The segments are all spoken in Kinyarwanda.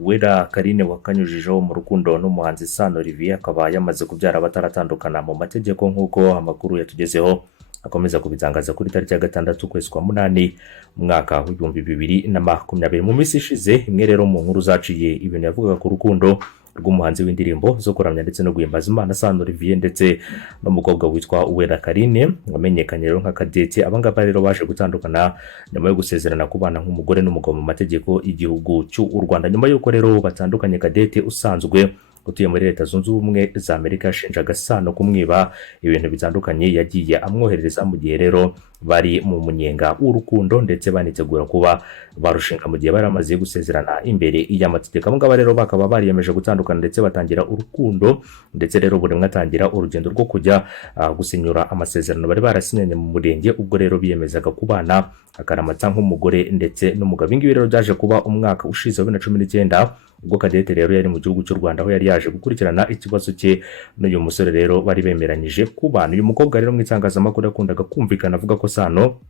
Uwera Carine wakanyujijeho mu rukundo n'umuhanzi Sano Olivier akaba yamaze kubyara bataratandukana mu mategeko nk'uko amakuru yatugezeho akomeza kubitangaza kuri tariki ya 6 ukwezi kwa munani mwaka w'ibihumbi 2020. Mu minsi ishize imwe rero mu nkuru zaciye ibintu yavugaga ku rukundo rw'umuhanzi w'indirimbo zo kuramya ndetse no guhimbaza Imana Sano Olivier ndetse n'umukobwa witwa Uwera Carine wamenyekanye rero nka Cadette. Abangaba rero baje gutandukana nyuma yo gusezerana kubana nk'umugore n'umugabo mu mategeko igihugu cy'u Rwanda. Nyuma yuko rero batandukanye, Cadette usanzwe utuye muri Leta Zunze Ubumwe za Amerika yashinjaga Sano kumwiba ibintu bitandukanye yagiye amwoherereza mu gihe rero bari mu munyenga w'urukundo ndetse banitegura kuba barushinga mu gihe bari amaze gusezerana imbere y'amategeko. Abangaba rero bakaba bariyemeje gutandukana ndetse batangira urukundo ndetse rero buri umwe atangira urugendo rwo kujya gusinyura amasezerano bari barasinyanye mu murenge. Ubwo rero biyemezaga kubana akaramata nk'umugore ndetse n'umugabo. Ingibi rero byaje kuba umwaka ushize wa 2019 ubwo Cadette rero yari mu gihugu cy'u Rwanda aho yari yaje gukurikirana ikibazo cye n'uyu musore rero bari bemeranyije kubana. Uyu mukobwa rero mu itangazamakuru yakundaga kumvikana avuga ko Sano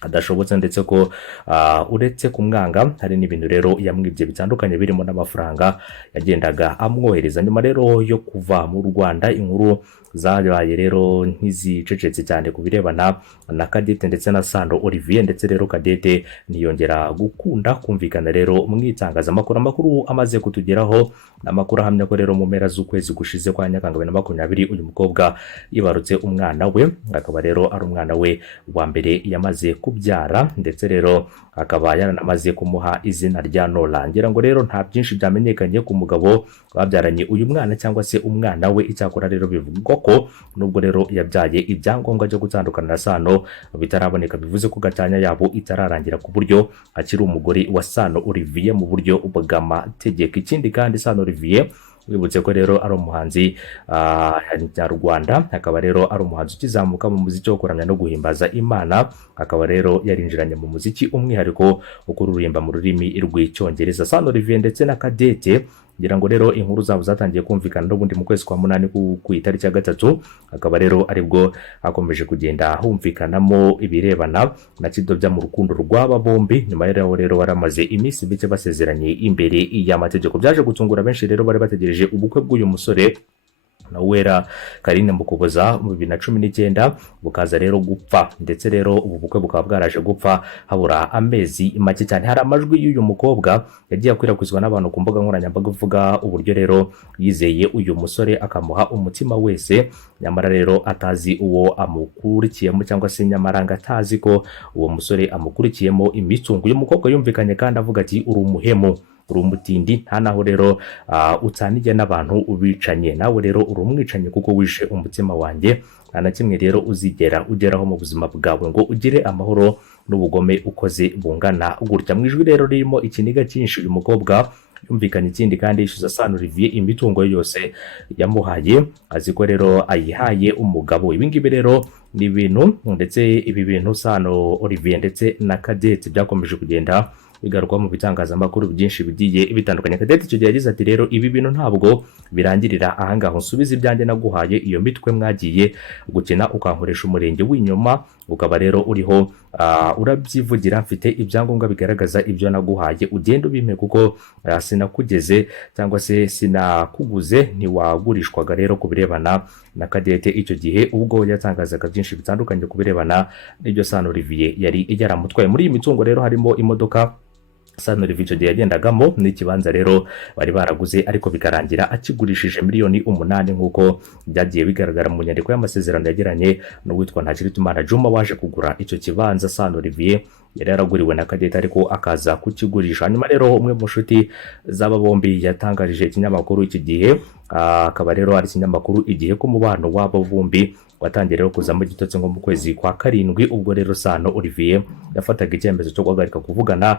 adashobotse ndetse ko uretse kumwanga hari n'ibintu rero yamwibye bitandukanye birimo n'amafaranga yagendaga amwohereza. Nyuma rero yo kuva mu Rwanda, inkuru zabaye rero nk'izicecetse cyane ku birebana na Cadette ndetse na Sano Olivier, ndetse rero Cadette niyongera gukunda kumvikana rero mu itangazamakuru. Amakuru amaze kutugeraho n'amakuru ahamya ko rero mu mpera z'ukwezi gushize kwa Nyakanga 2020 uyu mukobwa yibarutse umwana we, akaba rero ari umwana we wa mbere yamaze kubyara ndetse rero akaba yaranamaze kumuha izina rya Nola. Ngira ngo rero nta byinshi byamenyekanye ku mugabo babyaranye uyu mwana cyangwa se umwana we. Icyakora rero bivugwa ko nubwo rero yabyaye ibyangombwa byo gutandukana na Sano bitaraboneka, bivuze ko gatanya yabo itararangira ku buryo akiri umugore wa Sano Olivier mu buryo bw'amategeko. Ikindi kandi Sano Olivier wibutse ko rero ari umuhanzi nyarwanda, akaba rero ari umuhanzi ukizamuka mu muziki wo kuramya no guhimbaza Imana. Akaba rero yarinjiranye mu muziki umwihariko wo kuririmba mu rurimi rw'icyongereza. Sano Olivier ndetse na Cadette ngira ngo rero inkuru zabo zatangiye kumvikana n'ubundi mu kwezi kwa munani ku itariki ya 3, akaba rero aribwo hakomeje kugenda humvikanamo ibirebana na kidobya mu rukundo rw'aba bombi. Nyuma rero baramaze iminsi mike basezeranye imbere y'amategeko. Byaje gutungura benshi rero bari bategereje ubukwe bw'uyu musore na Uwera Carine mu Kuboza mu 2019 bukaza rero gupfa, ndetse rero ubu bukwe bukaba bwaraje gupfa habura amezi make cyane. Hari amajwi y'uyu mukobwa yagiye akwirakwizwa n'abantu ku mbuga nkoranyambaga uvuga uburyo rero yizeye uyu musore akamuha umutima wese, nyamara rero atazi uwo amukurikiyemo cyangwa se nyamaranga atazi ko uwo musore amukurikiyemo imitungo. Uyu mukobwa yumvikanye kandi avuga ati uri umuhemu, uri umutindi, nta naho rero utaniye n'abantu ubicanye, nawe rero uri umwicanyi kuko wishe umutima wanjye, nta na kimwe rero uzigera ugeraho mu buzima bwawe ngo ugire amahoro n'ubugome ukoze bungana gutya. Mu ijwi rero ririmo ikiniga cyinshi uyu mukobwa yumvikanye. Ikindi kandi yishyuza Sano Olivier imitungo yose yamuhaye, azi ko rero ayihaye umugabo. Ibi ngibi rero ni ibintu, ndetse ibi bintu Sano Olivier ndetse na Cadette byakomeje kugenda bigarwa mu bitangazamakuru byinshi bigiye bitandukanye. Cadette icyo gihe yagize ati rero ibi bintu ntabwo birangirira ahangaho, nsubiza ibyanjye naguhaye, iyo mitwe mwagiye gukina ukankoresha umurenge w'inyuma, ukaba rero uriho urabyivugira, mfite ibyangombwa bigaragaza ibyo naguhaye, ugenda ubime kuko sinakugeze cyangwa se sinakuguze, ntiwagurishwaga rero ku birebana na Cadette icyo gihe ubwo yatangazaga byinshi bitandukanye ku birebana n'ibyo Sano Olivier yari yaramutwaye. Muri iyi mitungo rero harimo imodoka Sano Olivier icyo gihe yagendagamo n'ikibanza rero bari baraguze, ariko bikarangira akigurishije miliyoni 8 nk'uko byagiye bigaragara mu nyandiko y'amasezerano yagiranye n'uwitwa Ntakiritumana Juma waje kugura icyo kibanza. Sano Olivier yari yaraguriwe na Cadette ariko akaza kukigurisha. Hanyuma rero umwe mu nshuti z'aba bombi yatangarije ikinyamakuru iki gihe, akaba rero ari ikinyamakuru Igihe ko umubano w'abo bombi watangiye rero kuzamo igitotsi nko mu kwezi kwa 7, ubwo rero Sano Olivier yafataga icyemezo cyo guhagarika kuvugana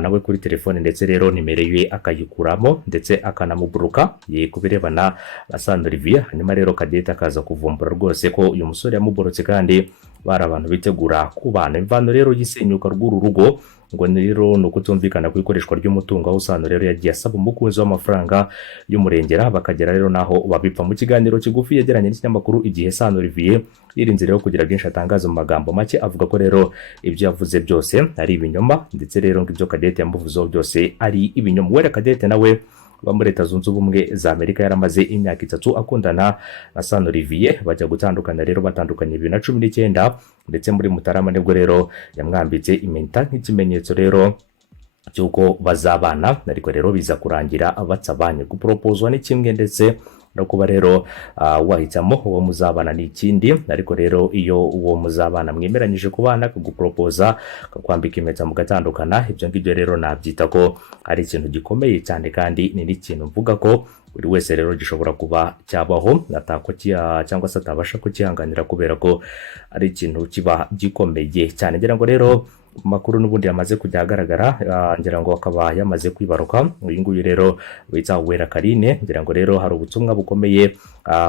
nawe kuri telefone, ndetse rero nimero ye akayikuramo ndetse akanamuburuka kubirebana na Sano Olivier. Hanyuma rero Cadette akaza kuvumbura rwose ko uyu musore yamuborotse kandi bari abantu bitegura kubana. Imvano rero y'isenyuka rw'uru rugo ngo rero ni ukutumvikana ku ikoreshwa ry'umutungo, aho Sano rero yagiye asaba umukunzi w'amafaranga y'umurengera bakagera rero naho babipfa. Mu kiganiro kigufi yagiranye n'ikinyamakuru Igihe, Sano Olivier yirinze rero kugira byinshi atangaza mu magambo make, avuga ko rero ibyo yavuze byose ari ibinyoma, ndetse rero ngo ibyo Cadette yamuvuzeho byose ari ibinyoma. Uwera Cadette nawe uba muri Leta Zunze Ubumwe za Amerika yaramaze imyaka 3 akundana na Sano Olivier, bajya gutandukana rero batandukanye 2019, ndetse muri Mutarama nibwo rero yamwambitse impeta nk'ikimenyetso rero cyuko bazabana, ariko rero biza kurangira batsabanye. Gupropozwa ni kimwe, ndetse no kuba rero wahitamo uwo muzabana ni ikindi, ariko rero iyo uwo muzabana mwemeranyije kubana kugupropoza kakwambika impeta mugatandukana, ibyo ngibyo rero nabyita ko ari ikintu gikomeye cyane, kandi ni n'ikintu mvuga ko buri wese rero gishobora kuba cyabaho cyangwa se atabasha kukihanganira, kubera ko ari ikintu kiba gikomeye cyane. Ngira ngo rero makuru n'ubundi yamaze kujya agaragara, ngira ngo akaba yamaze kwibaruka. Uyu nguyu rero witwa Uwera Carine, ngira ngo rero hari ubutumwa bukomeye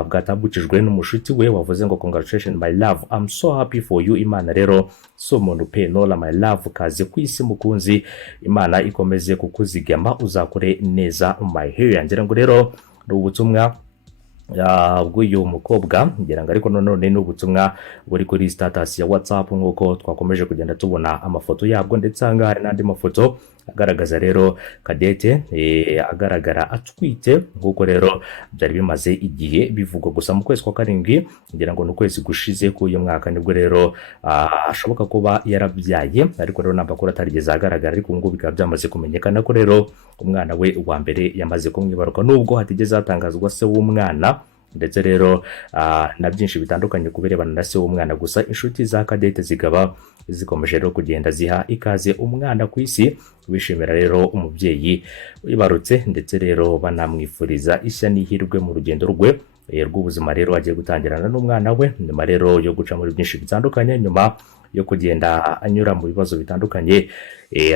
bwatambukijwe n'umushuti we wavuze ngo congratulations my love, I'm so happy for you. Imana rero so muntu pe nola my love, kaze kwisi mukunzi, Imana ikomeze kukuzigama uzakore neza my hair. Ngira ngo rero ubutumwa bw'uyu mukobwa, ngira ngo ariko none ni ubutumwa buri kuri status ya WhatsApp, nk'uko twakomeje kugenda tubona amafoto yabwo, ndetse hanga hari n'andi mafoto agaragaza rero Cadette agaragara atwite, nk'uko rero byari bimaze igihe bivugwa. Gusa mu kwezi kwa karindwi, ngira ngo n'ukwezi gushize k'uyu mwaka, nibwo rero ashoboka kuba yarabyaye, ariko rero n'amakuru atarigeze agaragara, ariko ngo bikaba byamaze kumenyekana ko rero umwana we wa mbere yamaze kumwibaruka, nubwo hatigeze hatangazwa se w'umwana, ndetse rero na byinshi bitandukanye kubirebana na se w'umwana. Gusa inshuti za Cadette zikaba zikomeje rero kugenda ziha ikaze umwana ku isi, bishimira rero umubyeyi wibarutse, ndetse rero banamwifuriza ishya n'ihirwe mu rugendo rwe rw'ubuzima rero agiye gutangirana n'umwana we, nyuma rero yo guca muri byinshi bitandukanye, nyuma yo kugenda anyura mu bibazo bitandukanye.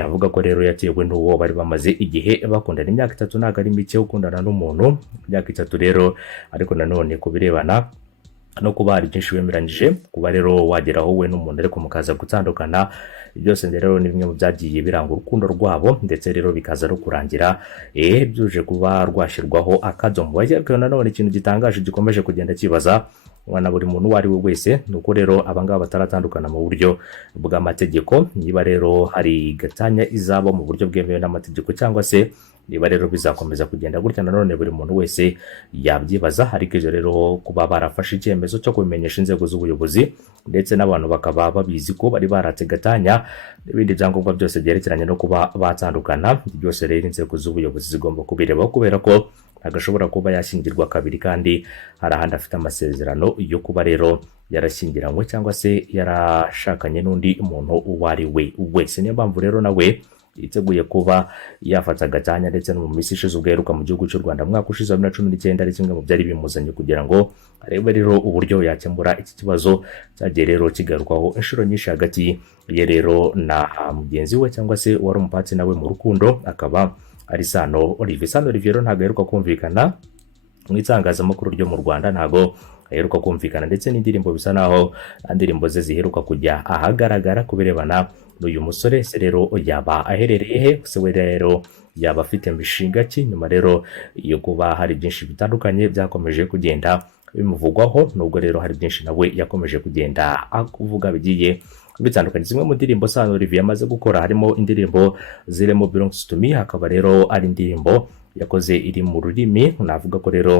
Avuga ko rero yatewe n'uwo bari bamaze igihe bakundana. Imyaka 3 ntabwo ari mike ukundana n'umuntu, imyaka 3 rero, ariko nanone kubirebana no kuba hari byinshi wemeranyije, kuba rero wageraho we n'umuntu ariko mukaza gutandukana, byose rero ni bimwe mu byagiye biranga urukundo rwabo, ndetse rero bikaza no kurangira byuje kuba rwashyirwaho akadomo. Ariko nanone ikintu gitangaje gikomeje kugenda kibaza wana buri muntu wari we wese, nuko rero abangaba bataratandukana mu buryo bw'amategeko, niba rero hari gatanya izabo mu buryo bwemewe n'amategeko, cyangwa se niba rero bizakomeza kugenda gutya. Nanone buri muntu wese yabyibaza, ariko ibyo rero kuba barafashe icyemezo cyo kubimenyesha inzego z'ubuyobozi, ndetse n'abantu bakaba babizi ko bari baratse gatanya n'ibindi byangombwa byose byerekeranye no kuba batandukana, byose rero inzego z'ubuyobozi zigomba kubirebaho, kubera ko agashobora kuba yashyingirwa kabiri kandi hari ahandi afite amasezerano yo kuba rero yarashyingiranywe cyangwa se yarashakanye n'undi muntu uwo ari we wese. Niyo mpamvu rero nawe yiteguye kuba yafata gatanya, ndetse no mu minsi ishize ubwo yaheruka mu gihugu cy'u Rwanda mwaka ushize 2019, ari kimwe mu byari bimuzanye kugira ngo arebe rero uburyo yakemura iki kibazo cyagiye rero kigarukwaho inshuro nyinshi hagati ye rero na mugenzi we, cyangwa se wari umupatsi nawe mu rukundo, akaba ari Sano Olivier. Sano Olivier rero ntabwo aheruka kumvikana mu itangazamakuru ryo mu Rwanda, ntabwo aheruka kumvikana, ndetse n'indirimbo bisa naho indirimbo ze ziheruka kujya ahagaragara kubirebana n'uyu musore. Se rero yaba aherereye he? Se we rero yaba afite mishinga ki? Nyuma rero yo kuba hari byinshi bitandukanye byakomeje kugenda bimuvugwaho, nubwo rero hari byinshi nawe yakomeje kugenda akuvuga bigiye bitandukanye. Zimwe mu ndirimbo Sano Olivier amaze gukora harimo indirimbo zirimo Belongs to Me, hakaba rero ari indirimbo yakoze iri mu rurimi, navuga ko rero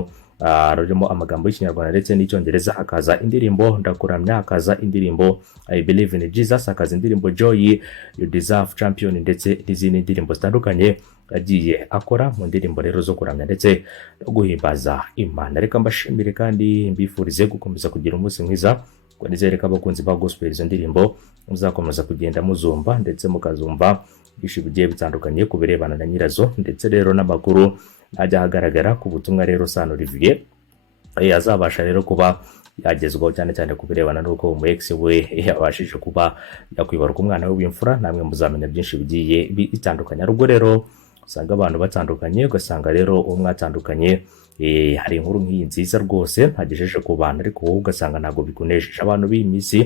rurimo amagambo y'Ikinyarwanda ndetse n'Icyongereza, hakaza indirimbo Ndakuramya, hakaza indirimbo I Believe in Jesus, hakaza indirimbo Joy, You Deserve, Champion, ndetse n'izindi ndirimbo zitandukanye agiye akora mu ndirimbo rero zo kuramya ndetse no guhimbaza Imana. Reka mbashimire kandi mbifurize gukomeza kugira umunsi mwiza, ngo nizere ko abakunzi ba gospel izo ndirimbo muzakomeza kugenda muzumva, ndetse mukazumva byinshi bigiye bitandukanye kubirebana na nyirazo, ndetse rero n'amakuru ajya hagaragara ku butumwa rero Sano Olivier azabasha rero kuba yagezwaho, cyane cyane kubirebana n'uko mu ex we yabashije kuba yakwibaruka umwana we w'imfura. Namwe muzamenya byinshi bigiye bitandukanye. Ubwo rero usanga abantu batandukanye, ugasanga rero uwo mwatandukanye hari inkuru nk'iyi nziza rwose ntagejeje ku bantu, ariko wowe ugasanga ntabwo bikunejeje. Abantu b'iyi minsi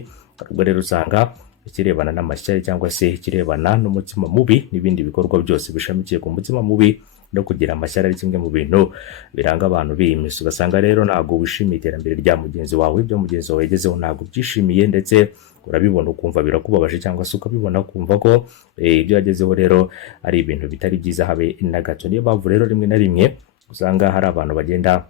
ubwo rero usanga ikirebana n'amashyari cyangwa se ikirebana n'umutima mubi n'ibindi bikorwa byose bishamikiye ku mutima mubi no kugira amashyari ari kimwe mu bintu biranga abantu b'iyi minsi. Ugasanga rero ntabwo wishimiye iterambere rya mugenzi wawe, ibyo mugenzi wawe yagezeho ntabwo byishimiye, ndetse urabibona ukumva birakubabaje, cyangwa se ukabibona ukumva ko ibyo yagezeho rero ari ibintu bitari byiza habe na gato. Niyo mpamvu rero rimwe na rimwe usanga hari abantu bagenda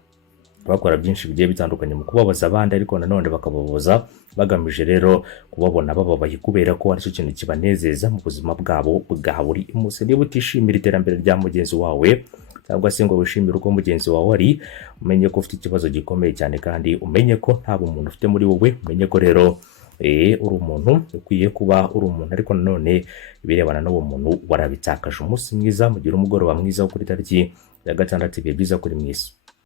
bakora byinshi bigiye bitandukanye mu kubabaza abandi, ariko nanone bakababaza bagamije rero kubabona bababaye, kubera ko aricyo kintu kibanezeza mu buzima bwabo bwa buri munsi. Niba utishimira iterambere rya mugenzi wawe, cyangwa se ngo wishimire uko mugenzi wawe ari, umenye ko ufite ikibazo gikomeye cyane, kandi umenye ko nta bumuntu ufite muri wowe. Umenye ko rero uri umuntu ukwiye kuba uri umuntu, ariko nanone ibirebana n'uwo muntu warabitakaje. Umunsi mwiza, mugire umugoroba mwiza wo kuri tariki ya 6, ibihe byiza kuri mwese.